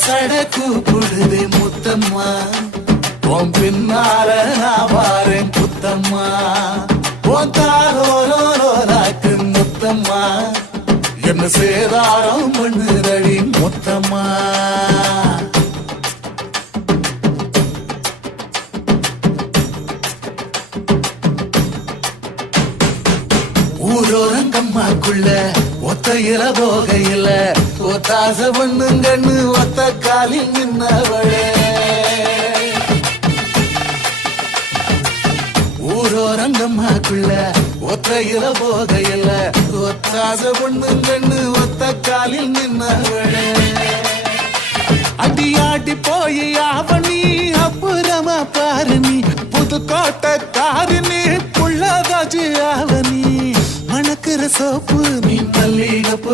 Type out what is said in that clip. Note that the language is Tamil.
சட கூப்பிடுதே முத்தம்மா உன் பின்னால நான் வாரேன் புத்தம்மா உன் தாரோராக்கு முத்தம்மா என்ன சேதாரம் பண்ணுதடி முத்தம்மா ஊரோரங்கம்மாக்குள்ள ஒத்தையில போகையில ஒத்தாச பண்ணுங்கன்னு ஒத்த காலில் நின்னவளே ஊரோரங்கம்மாக்குள்ள ஒத்தையில போகையில ஒத்தாச பண்ணுங்கன்னு ஒத்த காலில் நின்னவளே அடியாடி போய் அவனி அப்புறமா பாரு நீ புதுக்கோட்டை காரினி புள்ளதாச்சு அவனி மணக்கிற சோப்பு நீ மல்லிகப்பு